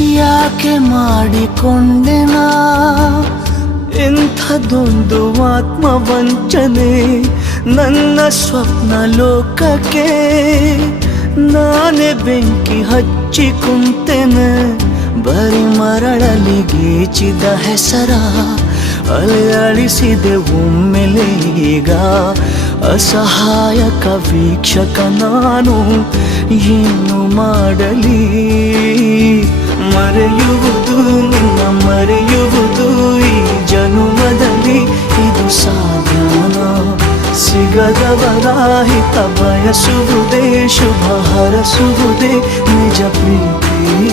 ಯಾಕೆ ಮಾಡಿಕೊಂಡೆನಾ ಇಂಥದೊಂದು ಆತ್ಮವಂಚನೆ? ನನ್ನ ಸ್ವಪ್ನ ಲೋಕಕ್ಕೆ ನಾನೇ ಬೆಂಕಿ ಹಚ್ಚಿ ಕುಂತೆನೆ. ಬರಿ ಮರಳಲ್ಲಿ ಗೀಚಿದ ಹೆಸರ ಅಲೆ ಅಳಿಸಿದೆ ಒಮ್ಮೆಲೆ. ಈಗ ಅಸಹಾಯಕ ವೀಕ್ಷಕ ನಾನು, ಏನು ಮಾಡಲಿ? ಮರೆಯುವುದು ನಿನ್ನ ಮರೆಯುವುದು ಈ ಜನುಮದಲ್ಲಿ ಇದು ಸಾಧ್ಯನಾ? ಸಿಗದವರ ಹಿತ ಬಯಸುವುದೇ, ಶುಭ ಹರಸುವುದೇ ನಿಜ ಪ್ರೀತಿ.